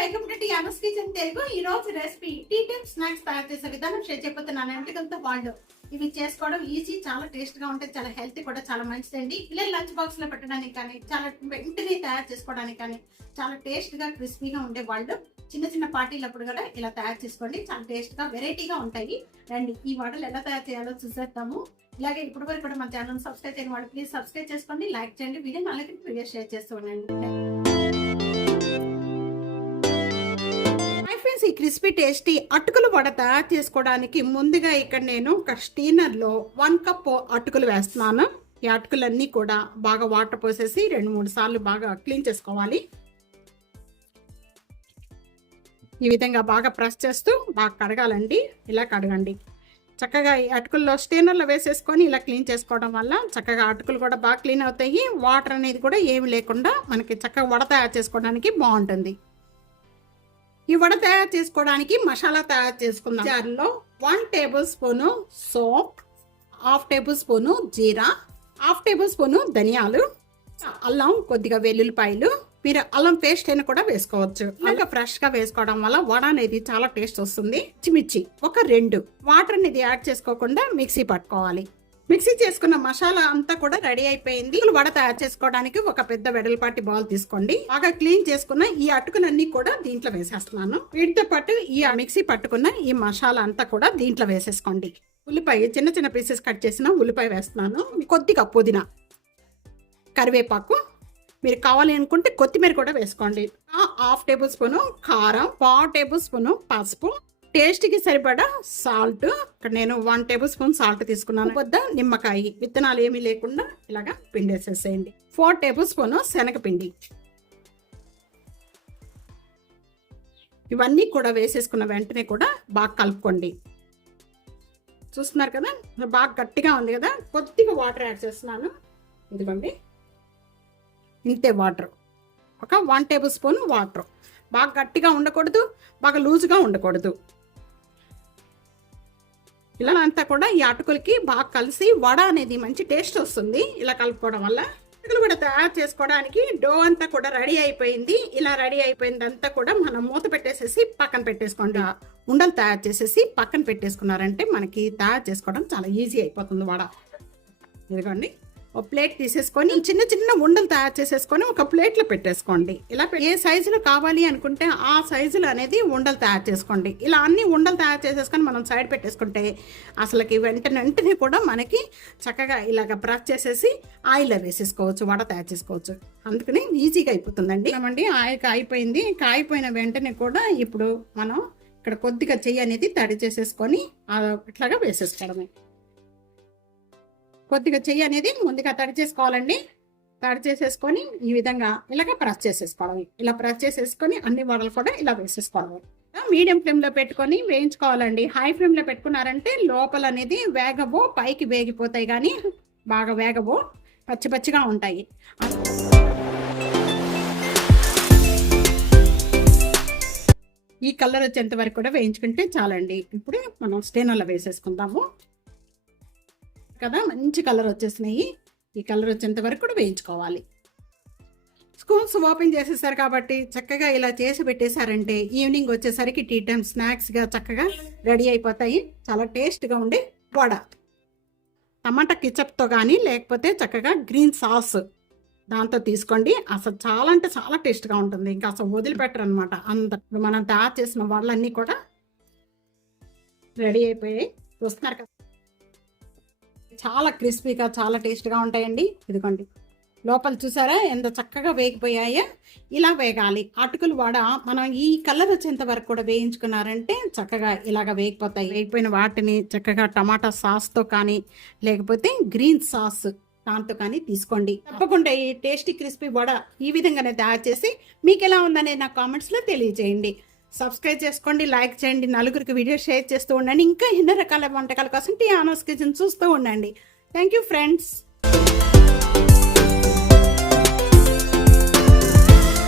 Welcome to TRS kitchen Telugu ఈ రోజు recipe tea time snacks తయారు చేసే విధానం షేర్ చేయబోతున్నాను. ఎంటికలతో వాళ్ళు ఇవి చేసుకోవడం ఈజీ చాలా టేస్ట్గా ఉంటాయి చాలా హెల్త్ కూడా చాలా మంచిది అండి ఇలా లంచ్ బాక్స్లో పెట్టడానికి కానీ చాలా వెంటనే తయారు చేసుకోవడానికి కానీ చాలా టేస్ట్గా క్రిస్పీగా ఉండే వాళ్ళు చిన్న చిన్న పార్టీలప్పుడు కూడా ఇలా తయారు చేసుకోండి. చాలా టేస్ట్గా వెరైటీగా ఉంటాయి. రండి ఈ వాడలు ఎలా తయారు చేయాలో చూసేద్దాము. ఇలాగే ఇప్పుడు వరకు కూడా మన ఛానల్ సబ్స్క్రైబ్ చేయని వాళ్ళు ప్లీజ్ సబ్స్క్రైబ్ చేసుకోండి లైక్ చేయండి వీడియో అలాగే ప్రియర్ షేర్ చేస్తూ ఉండండి. హాయ్ ఫ్రెండ్స్ ఈ క్రిస్పీ టేస్టీ అటుకులు వడ తయారు చేసుకోవడానికి ముందుగా ఇక్కడ నేను ఒక స్టీనర్లో వన్ కప్ అటుకులు వేస్తున్నాను. ఈ అటుకులన్నీ కూడా బాగా వాటర్ పోసేసి రెండు మూడు సార్లు బాగా క్లీన్ చేసుకోవాలి. ఈ విధంగా బాగా ప్రెస్ చేస్తూ బాగా కడగాలండి. ఇలా కడగండి. చక్కగా ఈ అటుకుల్లో స్టీనర్లో వేసేసుకొని ఇలా క్లీన్ చేసుకోవడం వల్ల చక్కగా అటుకులు కూడా బాగా క్లీన్ అవుతాయి. వాటర్ అనేది కూడా ఏమి లేకుండా మనకి చక్కగా వడ తయారు చేసుకోవడానికి బాగుంటుంది. ఈ వడ తయారు చేసుకోవడానికి మసాలా తయారు చేసుకుందాం. జార్లో one table spoon soap half table spoon jeera half table spoon ధనియాలు అల్లం కొద్దిగా వెల్లుల్లిపాయలు. మీరు అల్లం పేస్ట్ అయినా కూడా వేసుకోవచ్చు. ఇంకా ఫ్రెష్గా వేసుకోవడం వల్ల వడ అనేది చాలా టేస్ట్ వస్తుంది. చిమిర్చి ఒక రెండు. వాటర్ అనేది యాడ్ చేసుకోకుండా మిక్సీ పట్టుకోవాలి. మిక్సీ చేసుకున్న మసాలా అంతా కూడా రెడీ అయిపోయింది. వడ తయారు చేసుకోవడానికి ఒక పెద్ద వెడల్పాటి బౌల్ తీసుకోండి. బాగా క్లీన్ చేసుకున్న ఈ అటుకులన్నీ కూడా దీంట్లో వేసేస్తున్నాను. వీటితో పాటు ఈ మిక్సీ పట్టుకున్న ఈ మసాలా అంతా కూడా దీంట్లో వేసేసుకోండి. ఉల్లిపాయ చిన్న చిన్న పీసెస్ కట్ చేసిన ఉల్లిపాయ వేస్తున్నాను. కొద్దిగా పుదీనా కరివేపాకు మీరు కావాలి అనుకుంటే కొత్తిమీర కూడా వేసుకోండి. హాఫ్ టేబుల్ స్పూను కారం పావు టేబుల్ స్పూను పసుపు టేస్ట్కి సరిపడా సాల్ట్. ఇక్కడ నేను వన్ టేబుల్ స్పూన్ సాల్ట్ తీసుకున్నాను. వద్ద నిమ్మకాయ విత్తనాలు ఏమీ లేకుండా ఇలాగా పిండేసేసేయండి. ఫోర్ టేబుల్ స్పూన్ శనగపిండి. ఇవన్నీ కూడా వేసేసుకున్న వెంటనే కూడా బాగా కలుపుకోండి. చూస్తున్నారు కదా? బాగా గట్టిగా ఉంది కదా? కొద్దిగా వాటర్ యాడ్ చేస్తున్నాను. ఇదిగోండి. ఇంతే వాటర్. ఒక వన్ టేబుల్ స్పూన్ వాటర్. బాగా గట్టిగా ఉండకూడదు బాగా లూజుగా ఉండకూడదు. ఇలా అంతా కూడా ఈ అటుకులకి బాగా కలిసి వడ అనేది మంచి టేస్ట్ వస్తుంది. ఇలా కలుపుకోవడం వల్ల అటుకులు కూడా తయారు చేసుకోవడానికి డో అంతా కూడా రెడీ అయిపోయింది. ఇలా రెడీ అయిపోయిందంతా కూడా మనం మూత పెట్టేసేసి పక్కన పెట్టేసుకోండి. ఉండలు తయారు చేసేసి పక్కన పెట్టేసుకున్నారంటే మనకి తయారు చేసుకోవడం చాలా ఈజీ అయిపోతుంది వడ. ఇదిగోండి. ఒక ప్లేట్ తీసేసుకొని చిన్న చిన్న ఉండలు తయారు చేసేసుకొని ఒక ప్లేట్లో పెట్టేసుకోండి. ఇలా ఏ సైజులో కావాలి అనుకుంటే ఆ సైజులు అనేది ఉండలు తయారు చేసుకోండి. ఇలా అన్ని ఉండలు తయారు చేసేసుకొని మనం సైడ్ పెట్టేసుకుంటే అసలుకి వెంటనే వెంటనే కూడా మనకి చక్కగా ఇలాగ బ్రష్ చేసేసి ఆయిల్ వేసేసుకోవచ్చు వడ తయారు చేసుకోవచ్చు. అందుకని ఈజీగా అయిపోతుందండి. ఏమండి ఆయిల్ కాయిపోయింది. కాయిపోయిన వెంటనే కూడా ఇప్పుడు మనం ఇక్కడ కొద్దిగా చెయ్యి అనేది తడి చేసేసుకొని అట్లాగా వేసేసుకోవడమే. కొద్దిగా చెయ్యి అనేది ముందుగా తడి చేసుకోవాలండి. తడి చేసేసుకొని ఈ విధంగా ఇలాగ ప్రెస్ చేసేసుకోవాలి. ఇలా ప్రెస్ చేసేసుకొని అన్ని వడలు కూడా ఇలా వేసేసుకోవాలి. మీడియం ఫ్లేమ్లో పెట్టుకొని వేయించుకోవాలండి. హై ఫ్లేమ్లో పెట్టుకున్నారంటే లోపల అనేది వేగబో పైకి వేగిపోతాయి కానీ బాగా వేగబో పచ్చి పచ్చిగా ఉంటాయి. ఈ కలర్ వచ్చేంత వరకు కూడా వేయించుకుంటే చాలండి. ఇప్పుడు మనం స్టేనర్లో వేసేసుకుందాము. కదా మంచి కలర్ వచ్చేసినాయి. ఈ కలర్ వచ్చేంత వరకు కూడా వేయించుకోవాలి. స్కూల్స్ ఓపెన్ చేసేసారు కాబట్టి చక్కగా ఇలా చేసి పెట్టేశారంటే ఈవినింగ్ వచ్చేసరికి టీ టైం స్నాక్స్గా చక్కగా రెడీ అయిపోతాయి. చాలా టేస్ట్గా ఉండే వడ. టమాటా కిచప్తో కానీ లేకపోతే చక్కగా గ్రీన్ సాస్ దాంతో తీసుకోండి. అసలు చాలా అంటే చాలా టేస్ట్గా ఉంటుంది. ఇంకా అసలు వదిలిపెట్టరు అనమాట అంత మనం తయారు చేసిన వాళ్ళన్నీ కూడా రెడీ అయిపోయాయి. చూస్తున్నారు కదా. చాలా క్రిస్పీగా చాలా టేస్ట్గా ఉంటాయండి. ఇదిగోండి. లోపల చూసారా? ఎంత చక్కగా వేగిపోయాయో. ఇలా వేగాలి. అటుకులు వడ మనం ఈ కలర్ వచ్చేంత వరకు కూడా వేయించుకున్నారంటే చక్కగా ఇలాగ వేగిపోతాయి. వేగిపోయిన వాటిని చక్కగా టమాటా సాస్తో కానీ లేకపోతే గ్రీన్ సాస్ దాంతో కానీ తీసుకోండి. తప్పకుండా ఈ టేస్టీ క్రిస్పీ వడ ఈ విధంగానే తయారు చేసి మీకు ఎలా ఉందనేది నా కామెంట్స్లో తెలియజేయండి. సబ్స్క్రైబ్ చేసుకోండి లైక్ చేయండి నలుగురికి వీడియో షేర్ చేస్తూ ఉండండి. ఇంకా ఎన్నో రకాల వంటకాల కోసం టీ ఆనోస్ కిచెన్ చూస్తూ ఉండండి. Thank you friends